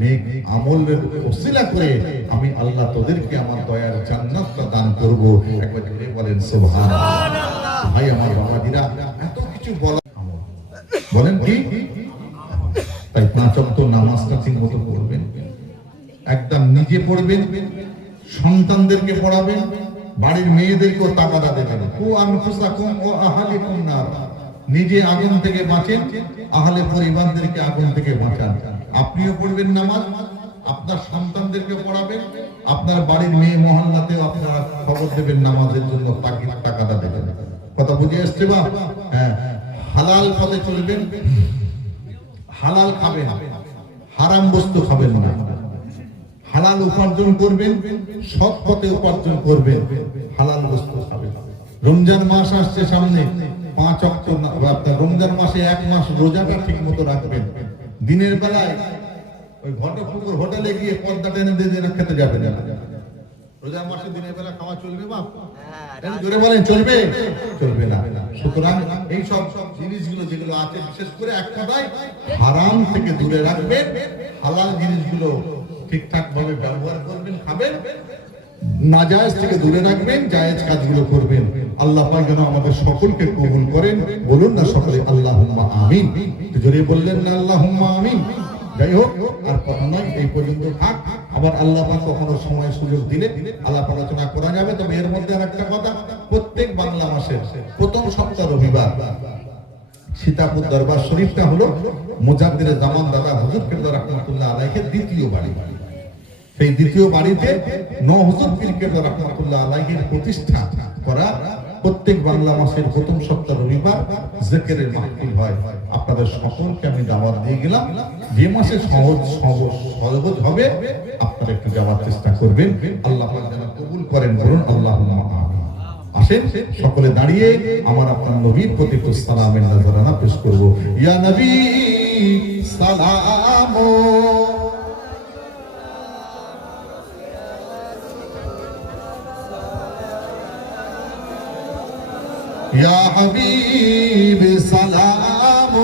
নেক আমলের ওসিলা করে আমি আল্লাহ তোদেরকে আমার দয়ার জান্নাতটা দান করব। একবার জোরে বলেন সুবহানাল্লাহ। ভাই আমার বাবাজিরা, এত কিছু বলা বলেন কি, তাই 5 ওয়াক্ত নামাজটা ঠিকমতো পড়বেন, একদম নিজে পড়বেন, সন্তানদেরকে পড়াবেন, বাড়ির মেয়েদেরকেও তাগাদা দেবেন। কু আনফুসাকুম ওয়া আহলিকুম নার, নিজে আগুন থেকে বাঁচেন, আহলে পরিবারদেরকে আগুন থেকে বাঁচান। আপনিও পড়বেন নামাজ, আপনার সন্তানদেরকে পড়াবেন, আপনার বাড়ির মেয়ে মহল্লাতেও আপনারা খবর দেবেন, নামাজের জন্য তাগাদা দেবেন। কথা বুঝে আসছে বা? হ্যাঁ, হালাল পথে চলবেন, হালাল খাবেন, হারাম বস্তু খাবেন না। হালাল উপার্জন করবেন, সৎ পথে উপার্জন করবেন, হালাল বস্তু খাবেন। রমজান মাস আসছে সামনে, 5 ওয়াক্ত আপনার রমজান মাসে 1 মাস রোজাটা ঠিক মতো রাখবেন। দিনের বেলায় ওই ঘটপুকুর হোটেলে গিয়ে পর্দা টেনে দিয়ে খেতে যাবেন না। রোজার মাসে দিনের বেলা খাওয়া চলবে বাপ? জোরে বলেন, চলবে? চলবে না। সুতরাং এই সব জিনিসগুলো যেগুলো আছে, বিশেষ করে এক কথায় হারাম থেকে দূরে রাখবেন, হালাল জিনিসগুলো ঠিকঠাক ভাবে ব্যবহার করবেন, খাবেন, নাজায়েজ থেকে দূরে রাখবেন, জায়েজ কাজগুলো করবেন। আল্লাহ পাক যেন আমাদের সকলকে কবুল করেন। বলুন না সকলে আল্লাহুম্মা আমিন। জোরে বললেন না আল্লাহুম্মা আমিন? যাই হোক, আর কথা নয়, এই পর্যন্ত থাক। আবার আল্লাহ পাক কখনো সময় সুযোগ দিলে আলাপ আলোচনা করা যাবে। তবে এর মধ্যে আর একটা কথা, প্রত্যেক বাংলা মাসের প্রথম সপ্তাহ রবিবার সীতাপুর দরবার শরীফটা হলো মুজাদ্দিদ জামান দাদা হুজুর কেবলা রাহমাতুল্লাহ আলাইহির দ্বিতীয় বাড়ি। সেই দ্বিতীয় বাড়িতে হুজুর পীর কেবলা রাহমাতুল্লাহ আলাইহির প্রতিষ্ঠা করা প্রত্যেক বাংলা মাসের প্রথম সপ্তাহ রবিবার জিকিরের মাহফিল হয়। আপনাদের সকলকে আমি দাওয়াত দিয়ে গেলাম। যে মাসে সহজ হবে আপনারা একটু যাওয়ার চেষ্টা করবেন। আল্লাহ পাক যেন কবুল করেন। বলুন আল্লাহুম্মা আমিন। আসেন সকলে দাঁড়িয়ে আমার আপনার নবীর প্রতি সালামের নজরানা পেশ করব। ইয়া নবী সালামু, ইয়া হাবিব সালাম।